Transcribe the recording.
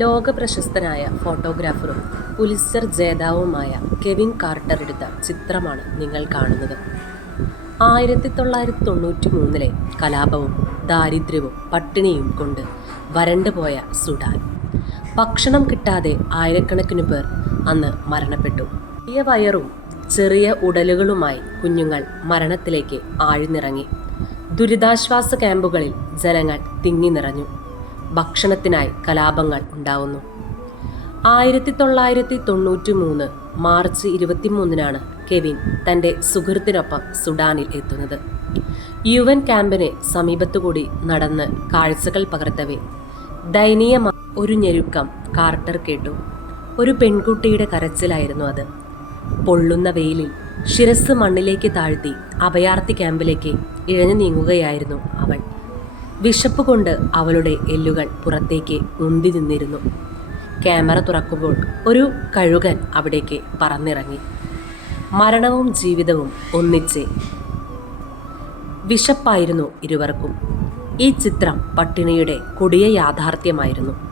ലോകപ്രശസ്തനായ ഫോട്ടോഗ്രാഫറും Pulitzer ജേതാവുമായ Kevin quarter എടുത്ത ചിത്രമാണ് നിങ്ങൾ കാണുന്നത്. 1993 കലാപവും ദാരിദ്ര്യവും പട്ടിണിയും കൊണ്ട് വരണ്ടുപോയ സുഡാൻ. ഭക്ഷണം കിട്ടാതെ ആയിരക്കണക്കിന് പേർ അന്ന് മരണപ്പെട്ടു. വലിയ വയറും ചെറിയ ഉടലുകളുമായി കുഞ്ഞുങ്ങൾ മരണത്തിലേക്ക് ആഴ്ന്നിറങ്ങി. ദുരിതാശ്വാസ ക്യാമ്പുകളിൽ ജനങ്ങൾ തിങ്ങി നിറഞ്ഞു. ഭക്ഷണത്തിനായി കലാപങ്ങൾ ഉണ്ടാവുന്നു. 1993 മാർച്ച് 23 കെവിൻ തൻ്റെ സുഹൃത്തിനൊപ്പം സുഡാനിൽ എത്തുന്നത്. UN ക്യാമ്പിന് സമീപത്തുകൂടി നടന്ന് കാഴ്ചകൾ പകർത്തവേ ദയനീയമായ ഒരു ഞെരുക്കം കാർട്ടർ കേട്ടു. ഒരു പെൺകുട്ടിയുടെ കരച്ചിലായിരുന്നു അത്. പൊള്ളുന്ന വെയിലിൽ ശിരസ് മണ്ണിലേക്ക് താഴ്ത്തി അഭയാർത്ഥി ക്യാമ്പിലേക്ക് ഇഴഞ്ഞു നീങ്ങുകയായിരുന്നു അവൾ. വിശപ്പ് കൊണ്ട് അവളുടെ എല്ലുകൾ പുറത്തേക്ക് ഉന്തി നിന്നിരുന്നു. ക്യാമറ തുറക്കുമ്പോൾ ഒരു കഴുകൻ അവിടേക്ക് പറന്നിറങ്ങി. മരണവും ജീവിതവും ഒന്നിച്ച്. വിശപ്പായിരുന്നു ഇരുവർക്കും. ഈ ചിത്രം പട്ടിണിയുടെ കൊടിയ യാഥാർത്ഥ്യമായിരുന്നു.